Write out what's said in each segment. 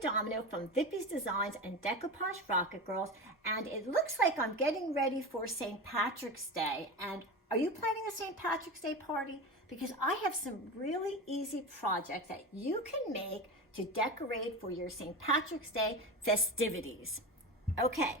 Joan-Marie from Vippy's Designs and Decoupage Rocket Girls, and it looks like I'm getting ready for St. Patrick's Day. And are you planning a St. Patrick's Day party? Because I have some really easy projects that you can make to decorate for your St. Patrick's Day festivities. Okay.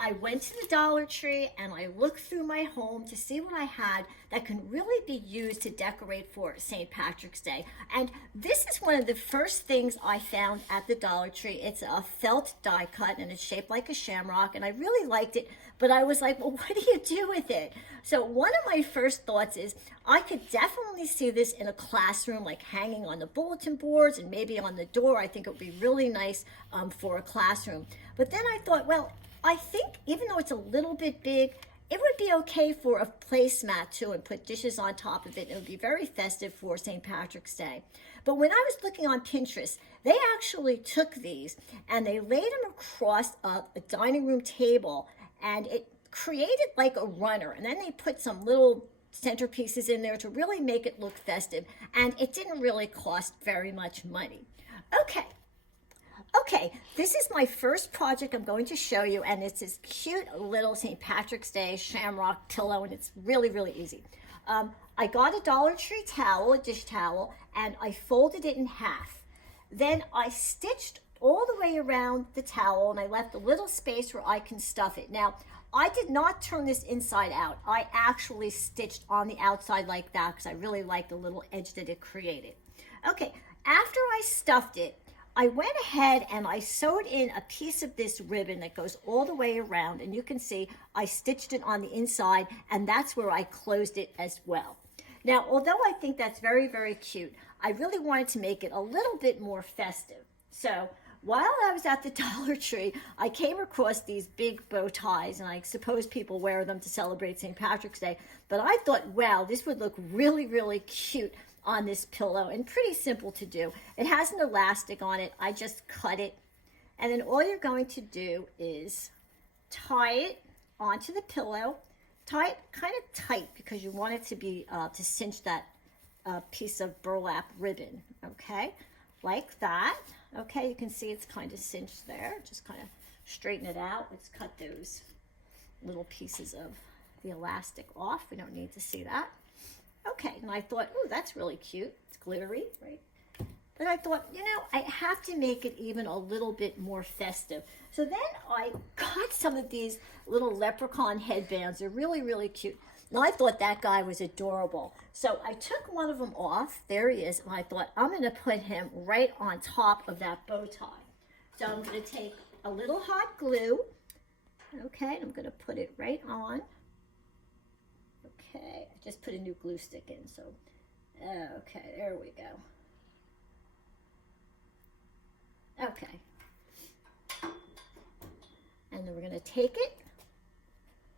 I went to the Dollar Tree and I looked through my home to see what I had that can really be used to decorate for St. Patrick's Day. And this is one of the first things I found at the Dollar Tree. It's a felt die cut and it's shaped like a shamrock, and I really liked it, but I was like, well, what do you do with it? So one of my first thoughts is I could definitely see this in a classroom, like hanging on the bulletin boards and maybe on the door. I think it would be really nice for a classroom. But then I thought, well, I think even though it's a little bit big, it would be okay for a placemat too, and put dishes on top of it. It would be very festive for St. Patrick's Day. But when I was looking on Pinterest, they actually took these and they laid them across a dining room table, and it created like a runner. And then they put some little centerpieces in there to really make it look festive. And it didn't really cost very much money. Okay, this is my first project I'm going to show you, and it's this cute little St. Patrick's Day Shamrock Pillow, and it's really, really easy. I got a Dollar Tree towel, a dish towel, and I folded it in half. Then I stitched all the way around the towel, and I left a little space where I can stuff it. Now, I did not turn this inside out. I actually stitched on the outside like that because I really liked the little edge that it created. Okay, after I stuffed it, I went ahead and I sewed in a piece of this ribbon that goes all the way around, and you can see I stitched it on the inside, and that's where I closed it as well. Now, although I think that's very, very cute, I really wanted to make it a little bit more festive. So while I was at the Dollar Tree, I came across these big bow ties, and I suppose people wear them to celebrate St. Patrick's Day, but I thought, wow, this would look really, really cute on this pillow, and pretty simple to do. It has an elastic on it. I just cut it, and then all you're going to do is tie it onto the pillow. Tie it kind of tight because you want it to be to cinch that piece of burlap ribbon. Okay, like that. Okay, you can see it's kind of cinched there. Just kind of straighten it out. Let's cut those little pieces of the elastic off. We don't need to see that. Okay, and I thought, oh, that's really cute. It's glittery, right? But I thought, you know, I have to make it even a little bit more festive. So then I got some of these little leprechaun headbands. They're really, really cute. And I thought that guy was adorable. So I took one of them off. There he is. And I thought, I'm going to put him right on top of that bow tie. So I'm going to take a little hot glue. Okay, and I'm going to put it right on. Okay, I just put a new glue stick in, so, okay, there we go. Okay. And then we're going to take it,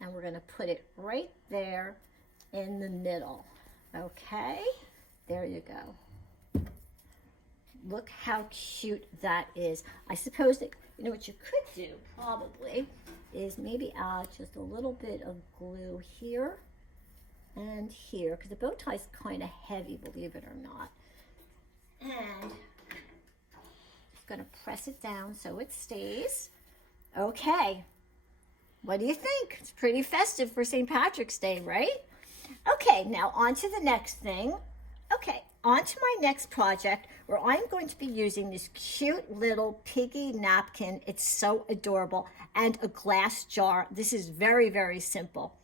and we're going to put it right there in the middle. Okay, there you go. Look how cute that is. I suppose that, you know what you could do, probably, is maybe add just a little bit of glue here and here, because the bow tie is kind of heavy, believe it or not. And just going to press it down so it stays. Okay, what do you think? It's pretty festive for St. Patrick's Day, right? Okay, now on to the next thing. Okay, on to my next project, where I'm going to be using this cute little Piggy napkin. It's so adorable, and a glass jar. This is very, very simple.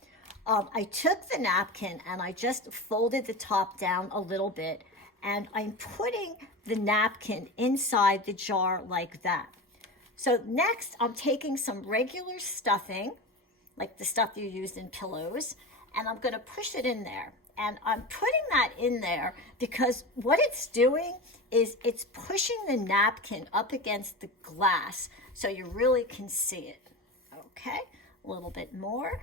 I took the napkin and I just folded the top down a little bit, and I'm putting the napkin inside the jar like that. So next I'm taking some regular stuffing, like the stuff you used in pillows, and I'm going to push it in there. And I'm putting that in there because what it's doing is it's pushing the napkin up against the glass so you really can see it. Okay, a little bit more.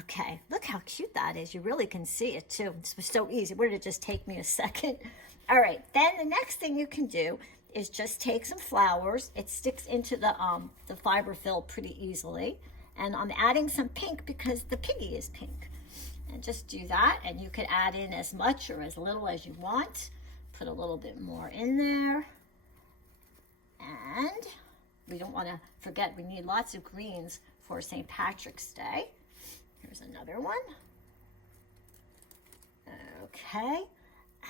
Okay, look how cute that is. You really can see it too. This was so easy. Where did it just take me a second? All right, then the next thing you can do is just take some flowers. It sticks into the fiber fill pretty easily. And I'm adding some pink because the Piggy is pink. And just do that, and you can add in as much or as little as you want. Put a little bit more in there. And we don't want to forget, we need lots of greens for St. Patrick's Day. Here's another one. Okay,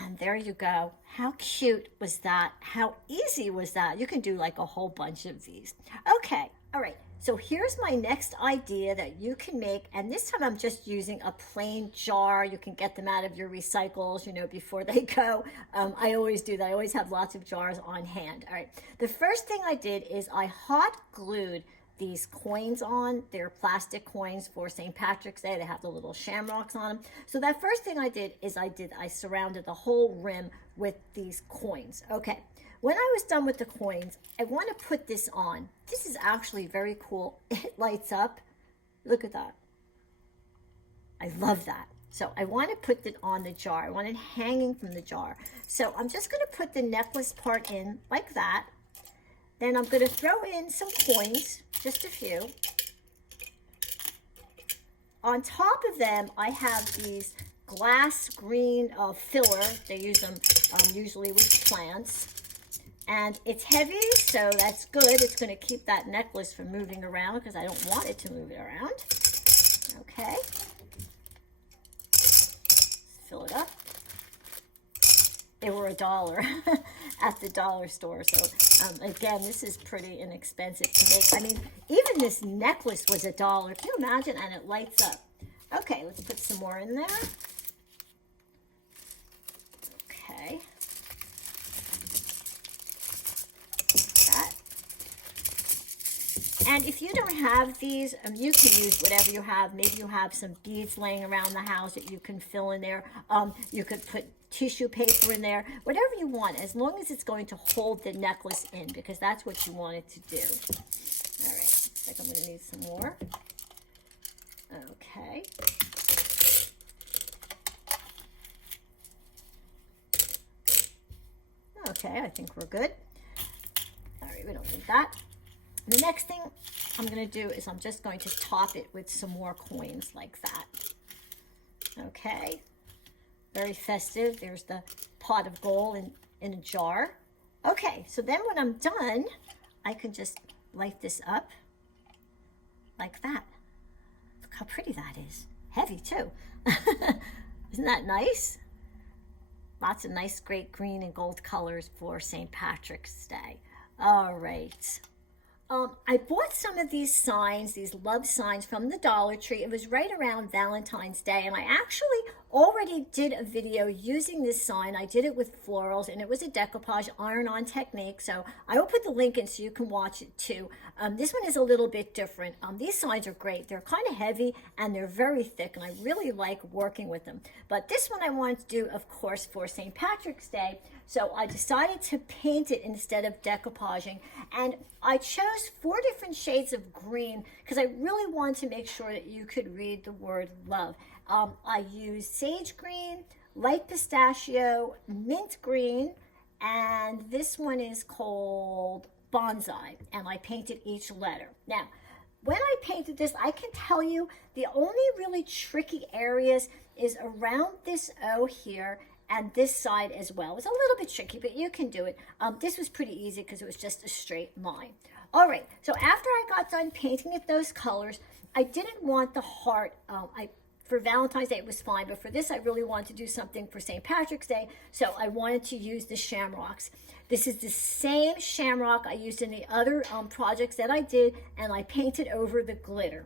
and there you go. How cute was that? How easy was that? You can do like a whole bunch of these. Okay, all right. So here's my next idea that you can make, and this time I'm just using a plain jar. You can get them out of your recycles, you know, before they go. I always do that. I always have lots of jars on hand. All right. The first thing I did is I hot glued these coins on. They're plastic coins for St. Patrick's Day. They have the little shamrocks on them. So that first thing I did is I surrounded the whole rim with these coins. Okay. When I was done with the coins, I want to put this on. This is actually very cool. It lights up. Look at that. I love that. So I want to put it on the jar. I want it hanging from the jar. So I'm just going to put the necklace part in like that. Then I'm going to throw in some coins, just a few. On top of them, I have these glass green filler. They use them usually with plants. And it's heavy, so that's good. It's going to keep that necklace from moving around because I don't want it to move it around. Okay. Fill it up. They were $1 at the dollar store. So again, this is pretty inexpensive to make. I mean, even this necklace was $1. Can you imagine? And it lights up. Okay, let's put some more in there. Okay. And if you don't have these, you can use whatever you have. Maybe you have some beads laying around the house that you can fill in there. You could put tissue paper in there, whatever you want, as long as it's going to hold the necklace in, because that's what you want it to do. All right, looks like I'm going to need some more. Okay. Okay, I think we're good. All right, we don't need that. The next thing I'm going to do is I'm just going to top it with some more coins like that. Okay. Very festive. There's the pot of gold in a jar. Okay, so then when I'm done, I can just light this up like that. Look how pretty that is. Heavy too. Isn't that nice? Lots of nice, great green and gold colors for St. Patrick's Day. All right. I bought some of these signs, these love signs from the Dollar Tree. It was right around Valentine's Day, and I actually already did a video using this sign. I did it with florals, and it was a decoupage iron-on technique, so I will put the link in so you can watch it too. This one is a little bit different. These signs are great. They're kind of heavy, and they're very thick, and I really like working with them. But this one I wanted to do, of course, for St. Patrick's Day, so I decided to paint it instead of decoupaging, and I chose 4 different shades of green because I really wanted to make sure that you could read the word love. I used sage green, light pistachio, mint green, and this one is called bonsai, and I painted each letter. Now, when I painted this, I can tell you the only really tricky areas is around this O here and this side as well. It's a little bit tricky, but you can do it. This was pretty easy because it was just a straight line. All right, so after I got done painting it those colors, I didn't want the heart. For Valentine's Day, it was fine, but for this, I really wanted to do something for St. Patrick's Day, so I wanted to use the shamrocks. This is the same shamrock I used in the other projects that I did, and I painted over the glitter.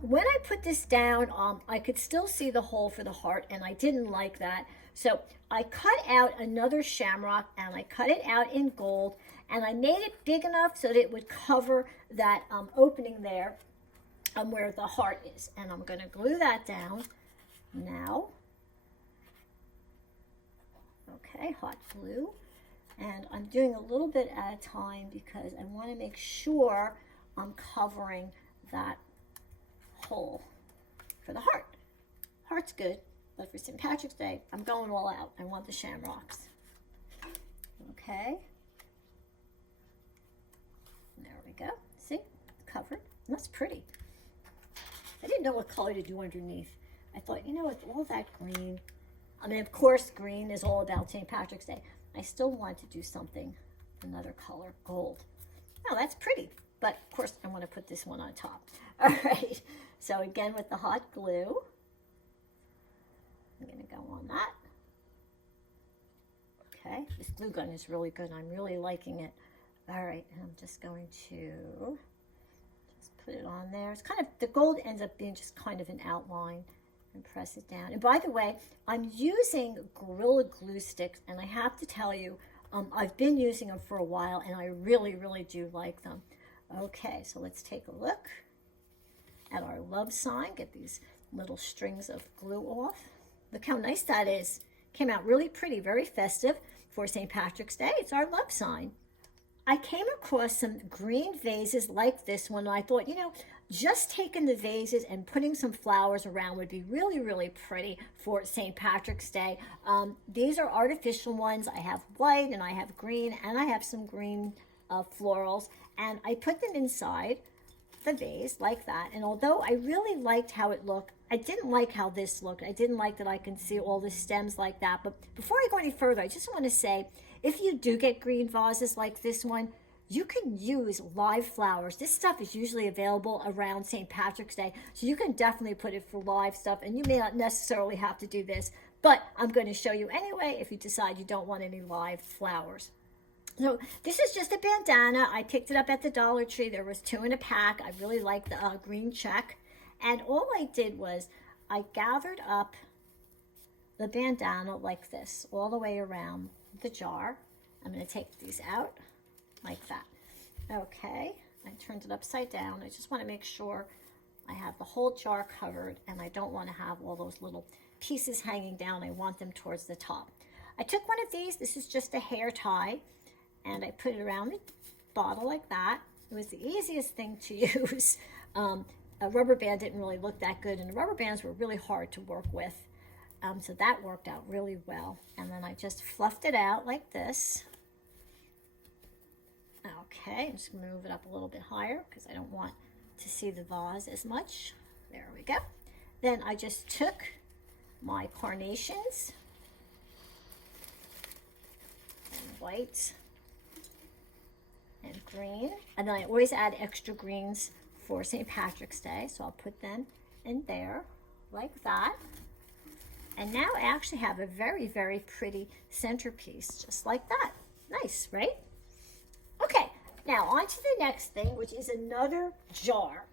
When I put this down, I could still see the hole for the heart, and I didn't like that. So I cut out another shamrock, and I cut it out in gold, and I made it big enough so that it would cover that opening there where the heart is. And I'm going to glue that down now. Okay, hot glue. And I'm doing a little bit at a time because I want to make sure I'm covering that hole for the heart. Heart's good, but for St. Patrick's Day, I'm going all out. I want the shamrocks. Okay. There we go. See? Covered. That's pretty. I didn't know what color to do underneath. I thought, you know, with all that green, I mean, of course, green is all about St. Patrick's Day. I still want to do something another color, gold. Oh, that's pretty, but of course I want to put this one on top. All right, so again with the hot glue, I'm going to go on that. Okay, this glue gun is really good. I'm really liking it. All right, and I'm just going to just put it on there. It's kind of, the gold ends up being just kind of an outline, and press it down. And by the way, I'm using Gorilla Glue sticks, and I have to tell you, I've been using them for a while, and I really, really do like them. Okay, so let's take a look at our love sign. Get these little strings of glue off. Look how nice that is. Came out really pretty, very festive for St. Patrick's Day. It's our love sign. I came across some green vases like this one. And I thought, you know, just taking the vases and putting some flowers around would be really, really pretty for St. Patrick's Day. These are artificial ones. I have white and I have green and I have some green florals. And I put them inside the vase like that. And although I really liked how it looked, I didn't like how this looked. I didn't like that I can see all the stems like that. But before I go any further, I just want to say, if you do get green vases like this one, you can use live flowers. This stuff is usually available around St. Patrick's Day, so you can definitely put it for live stuff, and you may not necessarily have to do this, but I'm going to show you anyway if you decide you don't want any live flowers. So this is just a bandana. I picked it up at the Dollar Tree. There was 2 in a pack. I really like the green check. And all I did was I gathered up the bandana like this, all the way around the jar. I'm going to take these out like that. Okay, I turned it upside down. I just want to make sure I have the whole jar covered, and I don't want to have all those little pieces hanging down. I want them towards the top. I took one of these. This is just a hair tie, and I put it around the bottle like that. It was the easiest thing to use. A rubber band didn't really look that good, and the rubber bands were really hard to work with. So that worked out really well. And then I just fluffed it out like this. Okay, I'm just going to move it up a little bit higher because I don't want to see the vase as much. There we go. Then I just took my carnations and white and green. And then I always add extra greens for St. Patrick's Day. So I'll put them in there like that. And now I actually have a very, very pretty centerpiece, just like that. Nice, right? Okay, now on to the next thing, which is another jar.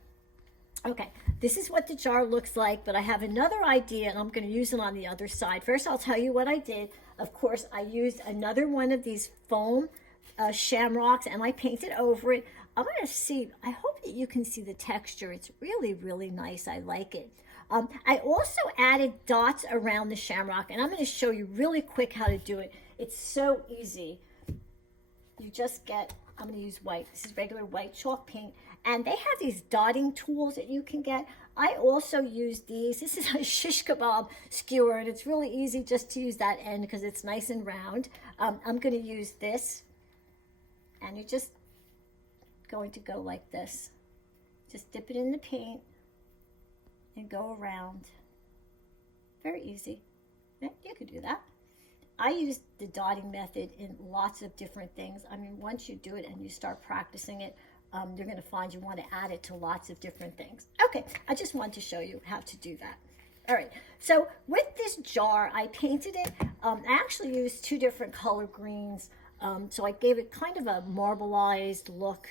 Okay, this is what the jar looks like, but I have another idea, and I'm going to use it on the other side. First, I'll tell you what I did. Of course, I used another one of these foam shamrocks, and I painted over it. I'm going to see, I hope that you can see the texture. It's really, really nice. I like it. I also added dots around the shamrock, and I'm going to show you really quick how to do it. It's so easy. You just get, I'm going to use white. This is regular white chalk paint. And they have these dotting tools that you can get. I also use these. This is a shish kebab skewer, and it's really easy just to use that end because it's nice and round. I'm going to use this, and you're just going to go like this. Just dip it in the paint and go around. Very easy. Yeah, you could do that. I use the dotting method in lots of different things. I mean, once you do it and you start practicing it, you're going to find you want to add it to lots of different things. Okay, I just wanted to show you how to do that. All right, so with this jar, I painted it. I actually used 2 different color greens, so I gave it kind of a marbleized look.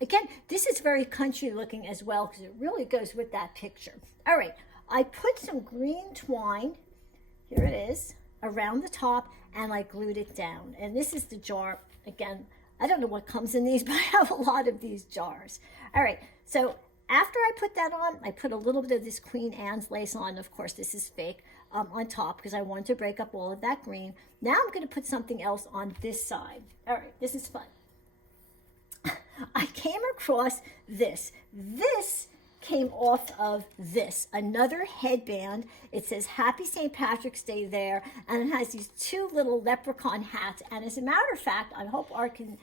Again, this is very country looking as well because it really goes with that picture. All right, I put some green twine, here it is, around the top, and I glued it down. And this is the jar. Again, I don't know what comes in these, but I have a lot of these jars. All right, so after I put that on, I put a little bit of this Queen Anne's lace on. Of course, this is fake, on top because I wanted to break up all of that green. Now I'm going to put something else on this side. All right, this is fun. I came across this. This came off of this, another headband. It says Happy St. Patrick's Day there, and it has these 2 little leprechaun hats. And as a matter of fact, I hope Art can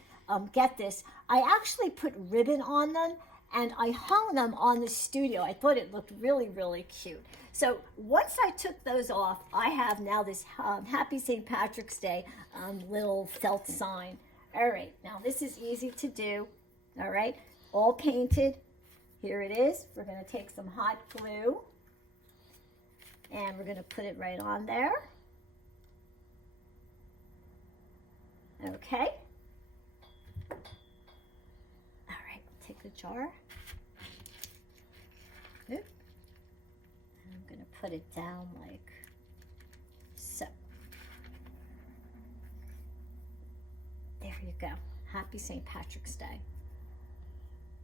get this. I actually put ribbon on them, and I hung them on the studio. I thought it looked really, really cute. So once I took those off, I have now this Happy St. Patrick's Day little felt sign. All right, now this is easy to do. All right, all painted. Here it is. We're going to take some hot glue and we're going to put it right on there. Okay. All right, take the jar. And I'm going to put it down like so. There you go. Happy St. Patrick's Day.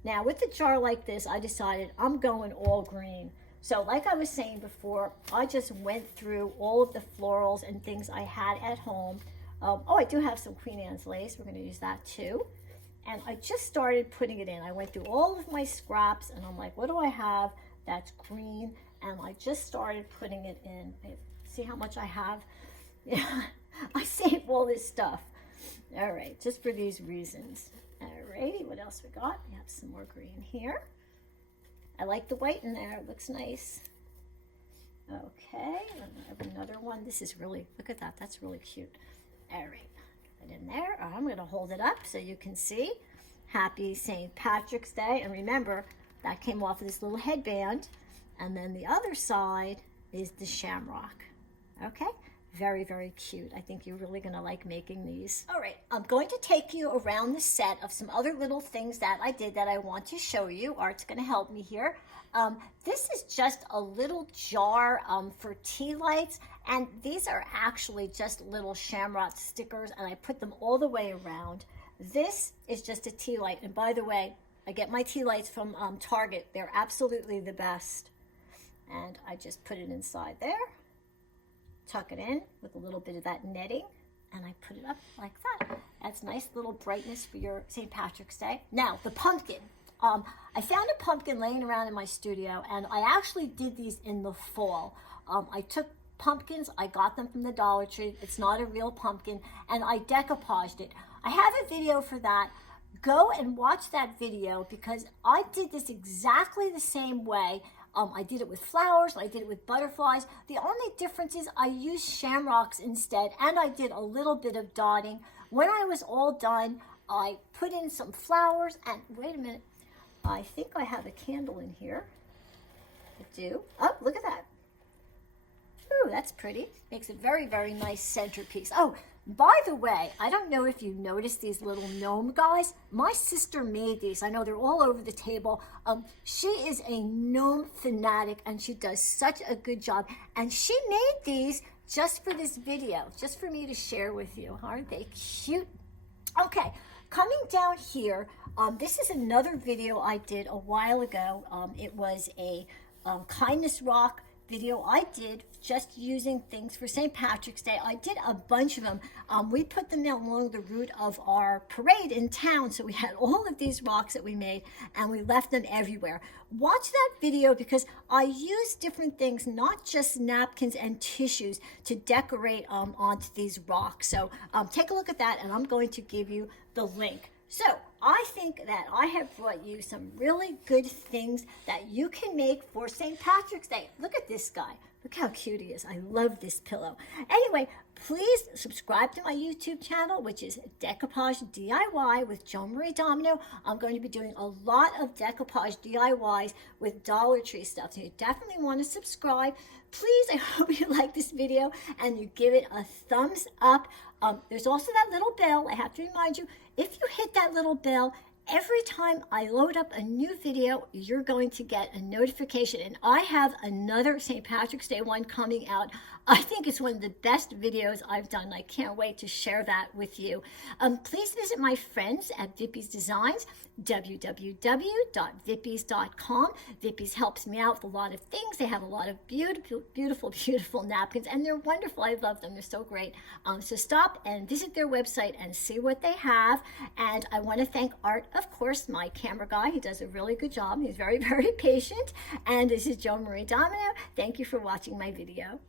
Now with the jar like this, I decided I'm going all green. So like I was saying before, I just went through all of the florals and things I had at home. Oh, I do have some Queen Anne's lace. We're going to use that too. And I just started putting it in. I went through all of my scraps and I'm like, what do I have that's green? And I just started putting it in. See how much I have? Yeah, I saved all this stuff. All right, just for these reasons. All righty, what else we got? We have some more green here. I like the white in there, it looks nice. Okay, I have another one. This is really, look at that, that's really cute. All right, put it in there. I'm gonna hold it up so you can see. Happy St. Patrick's Day. And remember, that came off of this little headband. And then the other side is the shamrock, okay? Very, very cute. I think you're really gonna like making these. All right, I'm going to take you around the set of some other little things that I did that I want to show you. Art's gonna help me here. This is just a little jar for tea lights, and these are actually just little shamrock stickers, and I put them all the way around. This is just a tea light, and by the way, I get my tea lights from Target. They're absolutely the best. And I just put it inside there. Tuck it in with a little bit of that netting, and I put it up like that. That's nice little brightness for your St. Patrick's Day. Now, the pumpkin. I found a pumpkin laying around in my studio, and I actually did these in the fall. I took pumpkins, I got them from the Dollar Tree. It's not a real pumpkin, and I decoupaged it. I have a video for that. Go and watch that video because I did this exactly the same way. I did it with flowers, I did it with butterflies. The only difference is I used shamrocks instead, and I did a little bit of dotting. When I was all done, I put in some flowers, and wait a minute, I think I have a candle in here. I do. Oh, look at that. Ooh, that's pretty. Makes a very, very nice centerpiece. Oh, by the way, I don't know if you noticed these little gnome guys. My sister made these. I know they're all over the table. She is a gnome fanatic, and she does such a good job. And she made these just for this video, just for me to share with you. Aren't they cute? Okay, coming down here, this is another video I did a while ago. It was a kindness rock video I did just using things for St. Patrick's Day. I did a bunch of them. We put them along the route of our parade in town. So we had all of these rocks that we made and we left them everywhere. Watch that video because I use different things, not just napkins and tissues, to decorate onto these rocks. So take a look at that, and I'm going to give you the link. So I think that I have brought you some really good things that you can make for St. Patrick's Day. Look at this guy. Look how cute he is. I love this pillow. Anyway, please subscribe to my YouTube channel, which is Decoupage D.I.Y. with Joan-Marie Domino. I'm going to be doing a lot of decoupage DIYs with Dollar Tree stuff. So you definitely want to subscribe. Please, I hope you like this video and you give it a thumbs up. There's also that little bell. I have to remind you, if you hit that little bell, every time I load up a new video, you're going to get a notification. And I have another St. Patrick's Day one coming out. I think it's one of the best videos I've done. I can't wait to share that with you. Please visit my friends at Vippy's Designs, www.vippys.com. Vippy's helps me out with a lot of things. They have a lot of beautiful, beautiful, beautiful napkins, and they're wonderful. I love them. They're so great. So stop and visit their website and see what they have. And I want to thank Art, of course, my camera guy. He does a really good job. He's very, very patient. And this is Joan-Marie Domino. Thank you for watching my video.